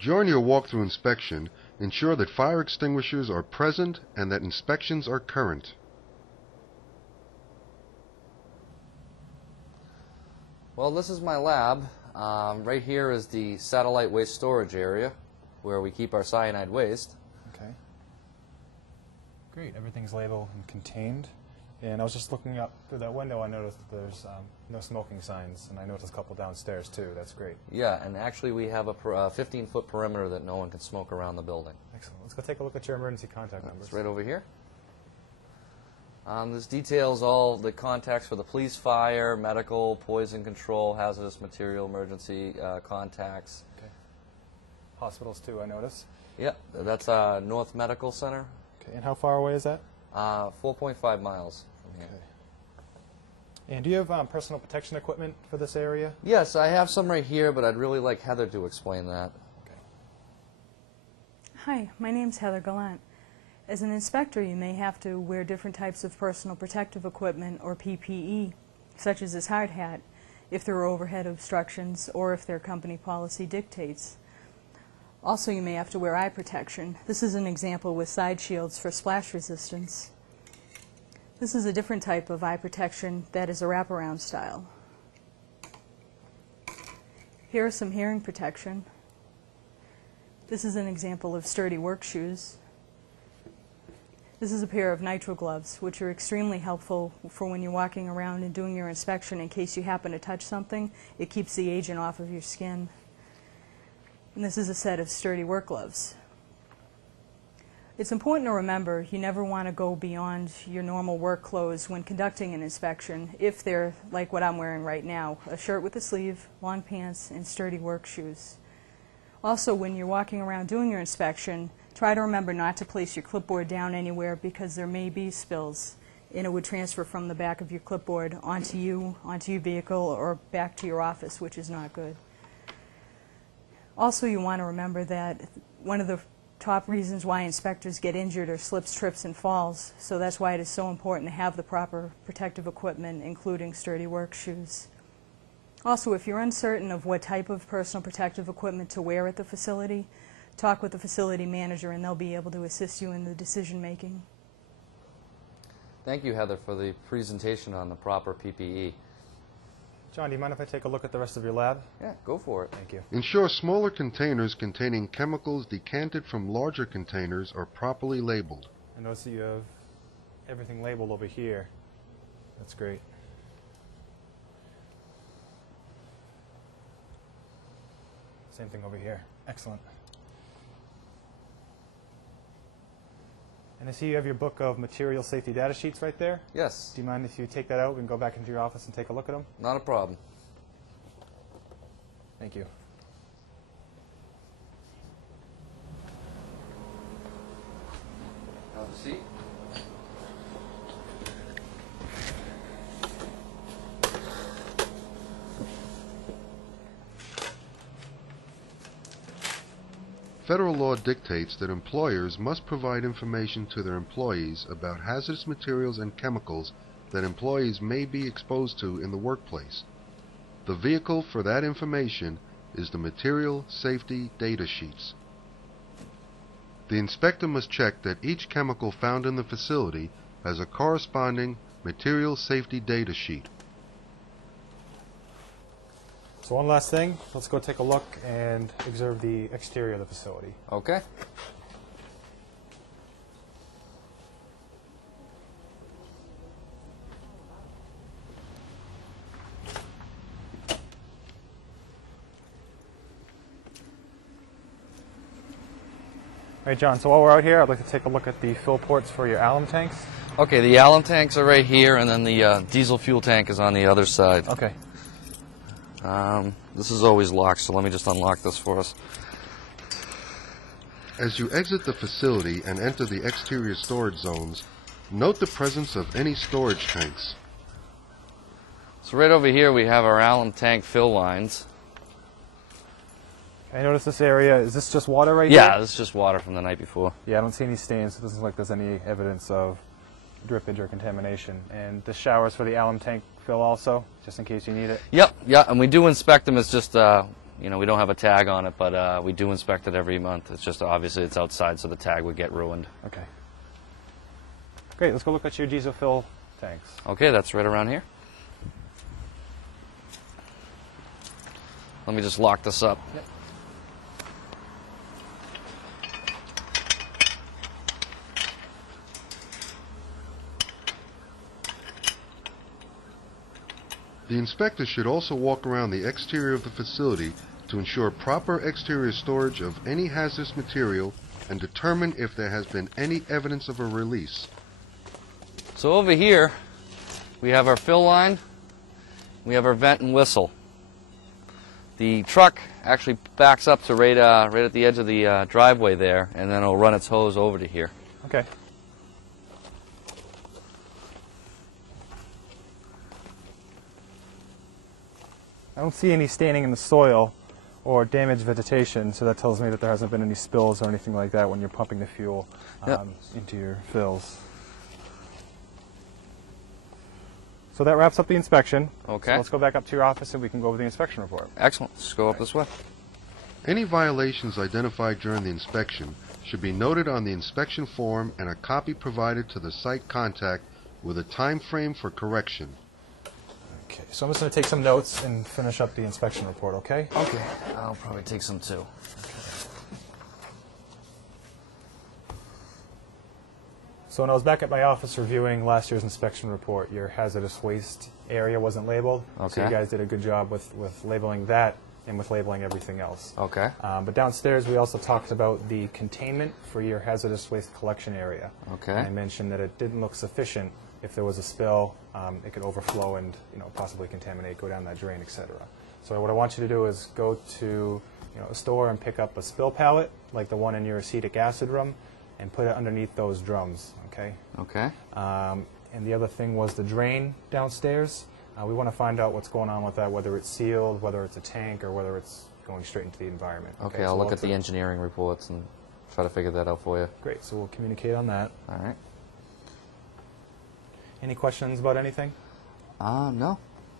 During your walkthrough inspection, ensure that fire extinguishers are present and that inspections are current. Well, this is my lab. Right here is the satellite waste storage area where we keep our cyanide waste. Okay. Great. Everything's labeled and contained. And I was just looking up through that window. I noticed that there's no smoking signs, and I noticed a couple downstairs too. That's great. Yeah, and actually we have a 15-foot perimeter that no one can smoke around the building. Excellent. Let's go take a look at your emergency contact numbers. It's right over here. This details all the contacts for the police, fire, medical, poison control, hazardous material emergency contacts. Okay. Hospitals too, I notice. Yep, that's North Medical Center. Okay. And how far away is that? 4.5 miles from here. Okay. And do you have personal protection equipment for this area? Yes, I have some right here, but I'd really like Heather to explain that. Okay. Hi, my name's Heather Gallant. As an inspector, you may have to wear different types of personal protective equipment, or PPE, such as this hard hat, if there are overhead obstructions or if their company policy dictates. Also, you may have to wear eye protection. This is an example with side shields for splash resistance. This is a different type of eye protection that is a wraparound style. Here are some hearing protection. This is an example of sturdy work shoes. This is a pair of nitro gloves, which are extremely helpful for when you're walking around and doing your inspection. In case you happen to touch something, it keeps the agent off of your skin. And this is a set of sturdy work gloves. It's important to remember you never want to go beyond your normal work clothes when conducting an inspection, if they're like what I'm wearing right now, a shirt with a sleeve, long pants, and sturdy work shoes. Also, when you're walking around doing your inspection, try to remember not to place your clipboard down anywhere because there may be spills, and it would transfer from the back of your clipboard onto your vehicle, or back to your office, which is not good. Also, you want to remember that one of the top reasons why inspectors get injured are slips, trips, and falls, so that's why it is so important to have the proper protective equipment, including sturdy work shoes. Also, if you're uncertain of what type of personal protective equipment to wear at the facility, talk with the facility manager and they'll be able to assist you in the decision making. Thank you, Heather, for the presentation on the proper PPE. John, do you mind if I take a look at the rest of your lab? Yeah, go for it. Thank you. Ensure smaller containers containing chemicals decanted from larger containers are properly labeled. I notice that you have everything labeled over here. That's great. Same thing over here. Excellent. And I see you have your book of material safety data sheets right there. Yes. Do you mind if you take that out and go back into your office and take a look at them? Not a problem. Thank you. Have a seat. Federal law dictates that employers must provide information to their employees about hazardous materials and chemicals that employees may be exposed to in the workplace. The vehicle for that information is the Material Safety Data Sheets. The inspector must check that each chemical found in the facility has a corresponding Material Safety Data Sheet. So one last thing, let's go take a look and observe the exterior of the facility. Okay. All right, John, so while we're out here, I'd like to take a look at the fill ports for your alum tanks. Okay, the alum tanks are right here, and then the diesel fuel tank is on the other side. Okay. This is always locked, so let me just unlock this for us. As you exit the facility and enter the exterior storage zones, note the presence of any storage tanks. So right over here we have our alum tank fill lines. I notice this area, is this just water right here? Yeah, this is just water from the night before. Yeah, I don't see any stains, so it doesn't look like there's any evidence of drippage or contamination. And the showers for the alum tank fill also, just in case you need it? Yep, yeah, and we do inspect them. It's just You know, we don't have a tag on it, but we do inspect it every month. It's just obviously it's outside, so the tag would get ruined. Okay. Great, let's go look at your diesel fill tanks. Okay, that's right around here. Let me just lock this up. Yep. The inspector should also walk around the exterior of the facility to ensure proper exterior storage of any hazardous material and determine if there has been any evidence of a release. So over here, we have our fill line, we have our vent and whistle. The truck actually backs up to right at the edge of the driveway there, and then it'll run its hose over to here. Okay. I don't see any staining in the soil or damaged vegetation, so that tells me that there hasn't been any spills or anything like that when you're pumping the fuel into your fills. So that wraps up the inspection. Okay. So let's go back up to your office and we can go over the inspection report. Excellent. Let's go up this way. Any violations identified during the inspection should be noted on the inspection form and a copy provided to the site contact with a time frame for correction. Okay, so I'm just going to take some notes and finish up the inspection report, okay? Okay. I'll probably take some too. So when I was back at my office reviewing last year's inspection report, your hazardous waste area wasn't labeled. Okay. So you guys did a good job with labeling that and with labeling everything else. Okay. But downstairs we also talked about the containment for your hazardous waste collection area. Okay. And I mentioned that it didn't look sufficient. If there was a spill, it could overflow and possibly contaminate, go down that drain, etc. So what I want you to do is go to a store and pick up a spill pallet, like the one in your acetic acid room, and put it underneath those drums, okay? Okay. And the other thing was the drain downstairs. We want to find out what's going on with that, whether it's sealed, whether it's a tank, or whether it's going straight into the environment. Okay, So I'll look we'll at the engineering reports and try to figure that out for you. Great, so we'll communicate on that. All right. Any questions about anything? No.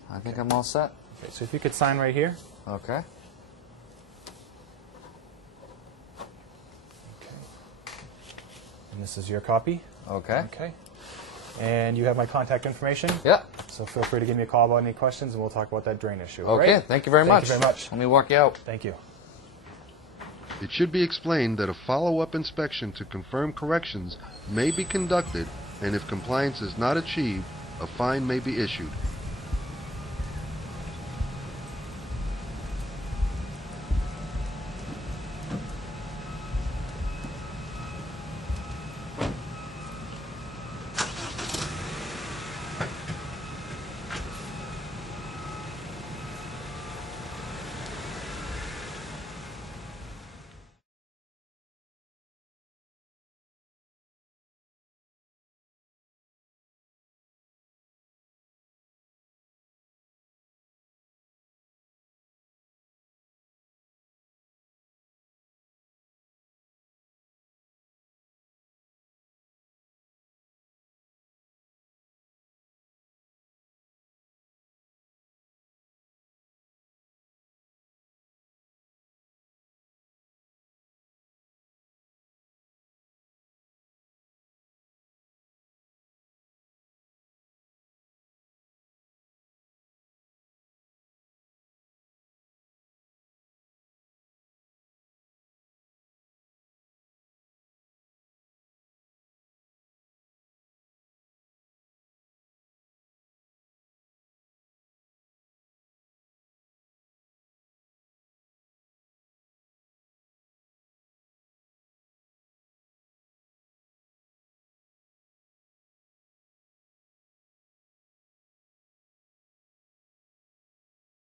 I think I'm all set. Okay, so if you could sign right here. Okay. And this is your copy. Okay. Okay. And you have my contact information. Yeah. So feel free to give me a call about any questions, and we'll talk about that drain issue. Okay. Right? Thank you very much. Thank you very much. Let me walk you out. Thank you. It should be explained that a follow-up inspection to confirm corrections may be conducted, and if compliance is not achieved, a fine may be issued.